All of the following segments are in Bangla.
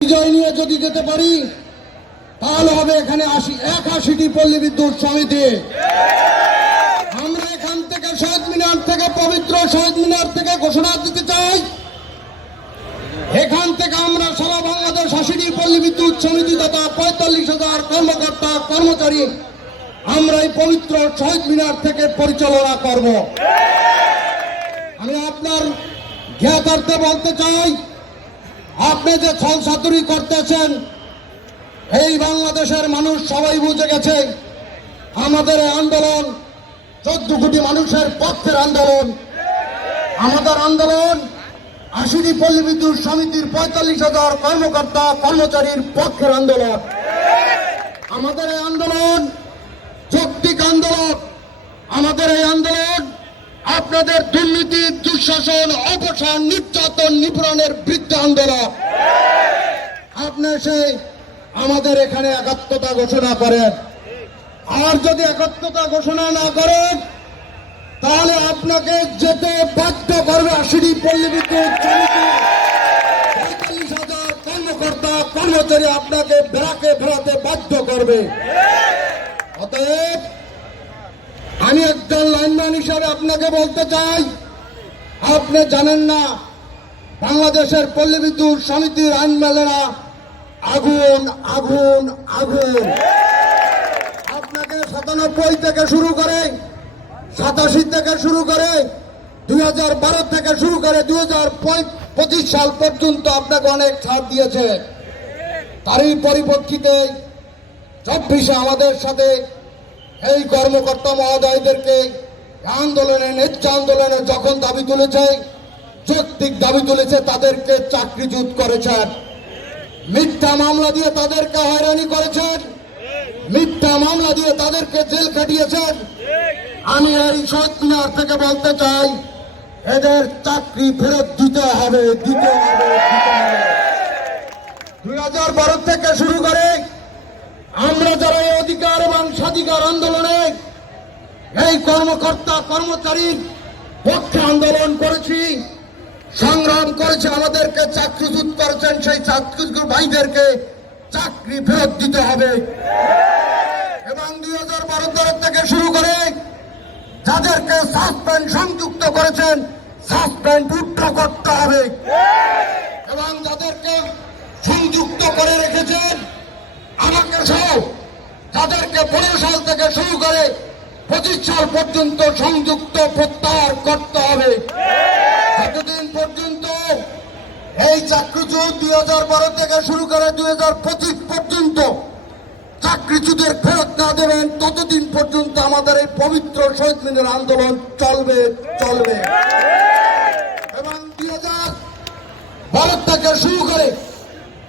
বিজয় নিয়ে যদি যেতে পারি, তাহলে হবে এখানে আশি এক আশিটি পল্লী বিদ্যুৎ সমিতি। আমরা এখান থেকে শহীদ মিনার থেকে পবিত্র শহীদ মিনার থেকে ঘোষণা দিতে চাই। এখান থেকে আমরা সারা বাংলাদেশ আশিটি পল্লী বিদ্যুৎ সমিতি তথা পঁয়তাল্লিশ হাজার কর্মকর্তা, কর্মচারী আমরা এই পবিত্র শহীদ মিনার থেকে পরিচালনা করব। আমি আপনার জ্ঞাতার্থে বলতে চাই আপনি যে ছল সাতুরি করতেছেন, এই বাংলাদেশের মানুষ সবাই বুঝে গেছে, আমাদের আন্দোলন চোদ্দ কোটি মানুষের পক্ষের আন্দোলন। আমাদের আন্দোলন আশিটি পল্লী বিদ্যুৎ সমিতির পঁয়তাল্লিশ হাজার কর্মকর্তা কর্মচারীর পক্ষের আন্দোলন। আমাদের এই আন্দোলন যৌক্তিক আন্দোলন। আমাদের এই আন্দোলন আপনাদের দুর্নীতি, দুঃশাসন, অপসারণ নির্যাতন নিপীড়নের বৃদ্ধ আন্দোলন আপনি সেই আমাদের এখানে একাত্মতা ঘোষণা করেন। আর যদি একাত্মতা ঘোষণা না করেন, তাহলে আপনাকে যেতে বাধ্য করবে আশিটি পল্লী বিদ্যুৎ পঁয়তাল্লিশ হাজার কর্মকর্তা, কর্মচারী আপনাকে বেড়াকে ফেরাতে বাধ্য করবে। অতএব, আমি একজন লাইনম্যান হিসাবে আপনাকে বলতে চাই, আপনি জানেন না বাংলাদেশের পল্লী বিদ্যুৎ সমিতির আইন মেলেরা আগুন আগুন আগুন। আপনাকে সাতানব্বই থেকে শুরু করে, সাতাশি থেকে শুরু করে, দুই হাজার বারো থেকে শুরু করে দুই পঁচিশ সাল পর্যন্ত আপনাকে অনেক ছাড় দিয়েছে। তারই পরিপ্রেক্ষিতে চব্বিশে আমাদের সাথে এই কর্মকর্তা মহোদয়দেরকে আন্দোলনে ন্যায্য আন্দোলনে যখন দাবি তুলেছে যৌক্তিক দাবি তুলেছে, তাদেরকে চাকরিচ্যুত করেছেন। মিথ্যা মামলা দিয়ে তাদেরকে হয়রানি করেছেন। মিথ্যা মামলা দিয়ে তাদেরকে জেল খাটিয়েছেন। আমি এই সত্যিনার থেকে বলতে চাই, এদের চাকরি ফেরত দিতে হবে দিতে হবে দিতে হবে। দুই হাজার বারো থেকে শুরু করে আমরা যারা এই অধিকার এবং স্বাধিকার আন্দোলনে এই কর্মকর্তা কর্মচারীর পক্ষে আন্দোলন করেছি সংগ্রাম করেছে আমাদেরকে চাকরিচ্যুত করেছেন সেই চাকরিচ্যুত ভাইদেরকে চাকরি ফেরত দিতে হবে। এবং দুই হাজার বারো তারিখ থেকে শুরু করে যাদেরকে সাসপেন্ড সংযুক্ত করেছেন, সাসপেন্ড উদ্ধ করতে হবে। এবং যাদেরকে সংযুক্ত করে রেখেছেন, আমাকে সহ তাদেরকে পনেরো সাল থেকে শুরু করে পঁচিশ সাল পর্যন্ত সংযুক্ত প্রত্যাহার করতে হবে। চাকরিচ্যুত দুই হাজার বারো থেকে শুরু করে দুই হাজার পঁচিশ পর্যন্ত। চাকরিচ্যুতের ফেরত না দেবেন, ততদিন পর্যন্ত আমাদের এই পবিত্র শহীদ মিনার আন্দোলন চলবে চলবে। এবং দুই হাজার বারো থেকে শুরু করে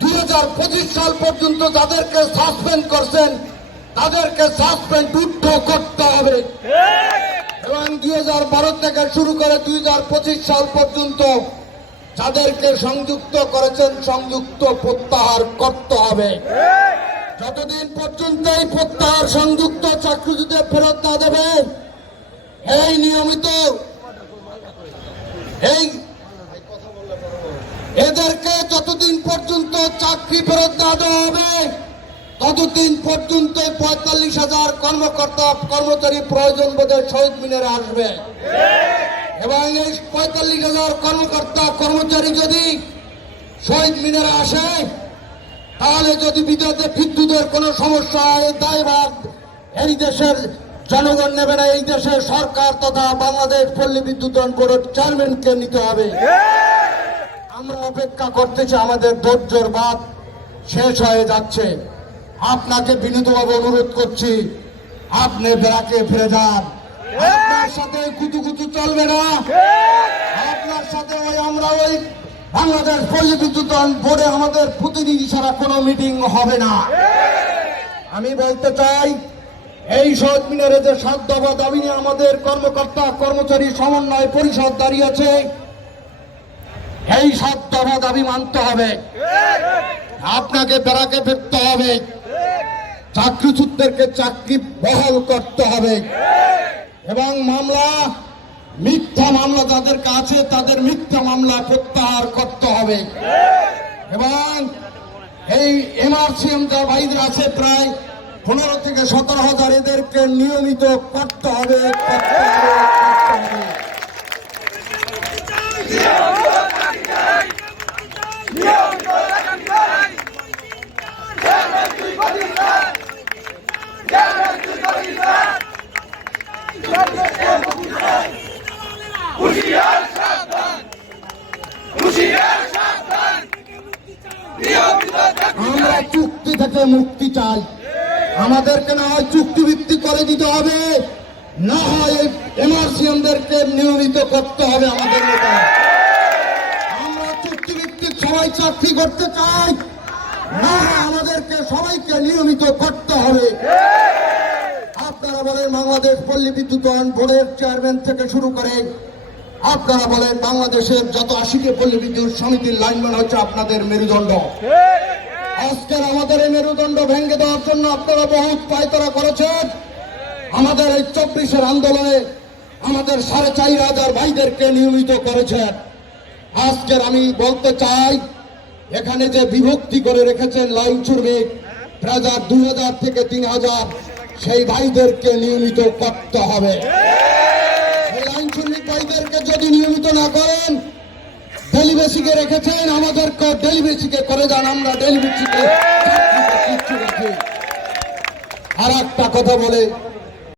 দুই হাজার পঁচিশ সাল পর্যন্ত যাদেরকে সাসপেন্ড করছেন, তাদেরকে সাসপেন্ড উদ্ধ করতে হবে। এবং দুই হাজার বারো থেকে শুরু করে দুই হাজার পঁচিশ সাল পর্যন্ত যাদেরকে সংযুক্ত করেছেন, সংযুক্ত প্রত্যাহার করতে হবে। যতদিন পর্যন্ত এই প্রত্যাহার সংযুক্ত চাকরিতে ফেরত না দেবে, এই নিয়মিত এই এদেরকে যতদিন পর্যন্ত চাকরি ফেরত না দেওয়া হবে, ততদিন পর্যন্ত পঁয়তাল্লিশ হাজার কর্মকর্তা, কর্মচারী প্রয়োজন বোধে শহীদ মিনারে আসবে। এবং এই পঁয়তাল্লিশ হাজার কর্মকর্তা, কর্মচারী যদি শহীদ মিনারে আসে, তাহলে যদি বিদ্যুতে বিদ্যুতের কোনো সমস্যা হয় দায়ভার এই দেশের জনগণ নেবে না। এই দেশের সরকার তথা বাংলাদেশ পল্লী বিদ্যুতন বোর্ডের চেয়ারম্যানকে নিতে হবে। আমরা অপেক্ষা করতেছি, আমাদের ধৈর্যর বাদ শেষ হয়ে যাচ্ছে। আপনাকে বিনীতভাবে অনুরোধ করছি, আপনি বেড়াকে ফিরে যান। আপনার সাথে কুতু কুতু চলবে না। আপনার সাথে ওই আমরা ওই বাংলাদেশ পল্লী বোর্ডে আমাদের প্রতিনিধি ছাড়া কোনো মিটিং হবে না। আমি বলতে চাই, এই শহীদ মিনারে যে সাত দফা দাবি নিয়ে আমাদের কর্মকর্তা, কর্মচারী সমন্বয় পরিষদ দাঁড়িয়েছে এই সাত দফা দাবি মানতে হবে। আপনাকে বেড়াকে ফিরতে হবে। চাকরিচ্যুতদেরকে চাকরি বহাল করতে হবে। এবং মামলা, মিথ্যা মামলা যাদের কাছে, তাদের মিথ্যা মামলা প্রত্যাহার করতে হবে। এবং এই এমআরসিএম যা ভাইদের আছে, প্রায় পনেরো থেকে সতেরো হাজার এদেরকে নিয়মিত করতে হবে করতে হবে করতে হবে। আমরা চুক্তি থেকে মুক্তি চাই। আমাদেরকে না হয় চুক্তিভিত্তি করে দিতে হবে, না হয় এই এমআরসিএমদেরকে নিয়মিত করতে হবে আমাদের আমরা চুক্তিভিত্তিক সবাই চাকরি করতে চাই, না আমাদেরকে সবাইকে নিয়মিত করতে হবে। বাংলাদেশ পল্লী বিদ্যুতায়ন বোর্ডের চেয়ারম্যান থেকে শুরু করে আপনারা বলেন বাংলাদেশের যত আশিকে পল্লী বিদ্যুৎ সমিতির লাইনম্যান হচ্ছে আপনাদের মেরুদণ্ড। আজকের আমাদের এই মেরুদণ্ড ভেঙে দেওয়ার জন্য আপনারা বহুত পায়তারা করেছেন। আমাদের এই চব্বিশের আন্দোলনে আমাদের সাড়ে চার হাজার ভাইদেরকে নিয়মিত করেছেন। আজকের আমি বলতে চাই, এখানে যে বিভক্তি করে রেখেছেন লাইন প্রায় দুই হাজার থেকে তিন হাজার সেই ভাইদেরকে নিয়মিত করতে হবে। শ্রমিক ভাইদেরকে যদি নিয়মিত না করেন ডেলিবেসিকে রেখেছেন আমাদেরকে ডেলিবেসিকে করে যান, আমরা ডেলিবেসিকে আর একটা কথা বলে